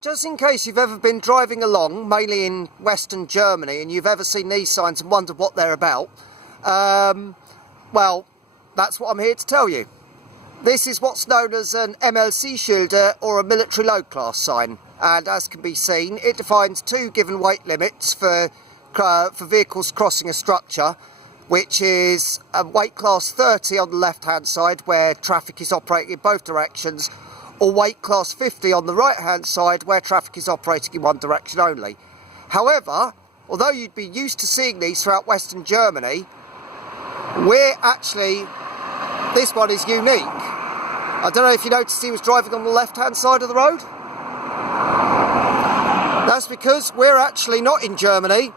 Just in case you've ever been driving along, mainly in Western Germany, and you've ever seen these signs and wondered what they're about, well, that's what I'm here to tell you. This is what's known as an MLC11 or a military load class sign, and as can be seen, it defines two given weight limits for vehicles crossing a structure, which is a weight class 30 on the left hand side where traffic is operating in both directions, or weight class 50 on the right hand side where traffic is operating in one direction only. However, although you'd be used to seeing these throughout Western Germany, this one is unique. I don't know if you noticed he was driving on the left hand side of the road. That's because we're actually not in Germany,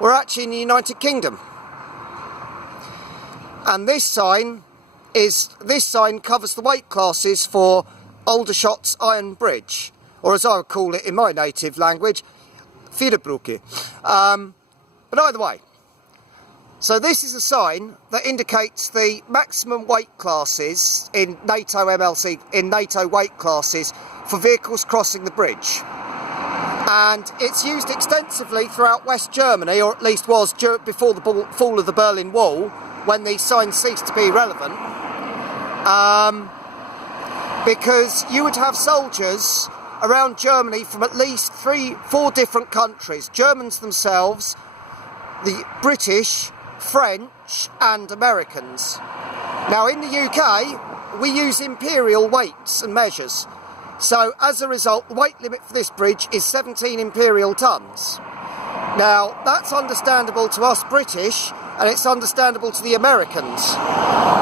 we're actually in the United Kingdom. And this sign covers the weight classes for Aldershot's Iron Bridge, or as I would call it in my native language, Vierbrücke. But either way, so this is a sign that indicates the maximum weight classes in NATO weight classes for vehicles crossing the bridge. And it's used extensively throughout West Germany, or at least was before the fall of the Berlin Wall, when these signs ceased to be relevant. Because you would have soldiers around Germany from at least 4 different countries. Germans themselves, the British, French and Americans. Now in the UK, we use imperial weights and measures. So as a result, the weight limit for this bridge is 17 imperial tons. Now that's understandable to us British, and it's understandable to the Americans.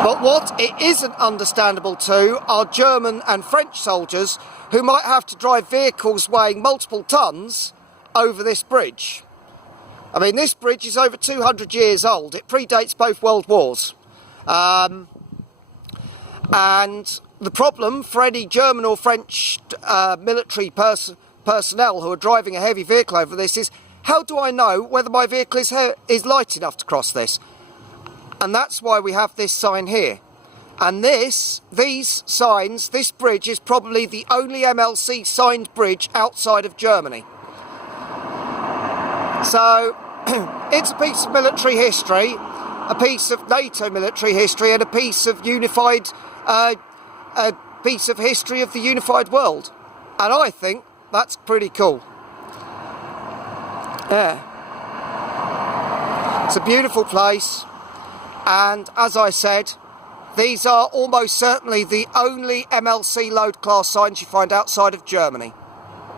But what it isn't understandable to are German and French soldiers who might have to drive vehicles weighing multiple tons over this bridge. I mean, this bridge is over 200 years old. It predates both World Wars. And the problem for any German or French military personnel who are driving a heavy vehicle over this is, how do I know whether my vehicle is light enough to cross this? And that's why we have this sign here. And these signs, this bridge is probably the only MLC signed bridge outside of Germany. So it's a piece of military history, a piece of NATO military history, and a piece of history of the unified world. And I think that's pretty cool. Yeah. It's a beautiful place, and as I said, these are almost certainly the only MLC load class signs you find outside of Germany.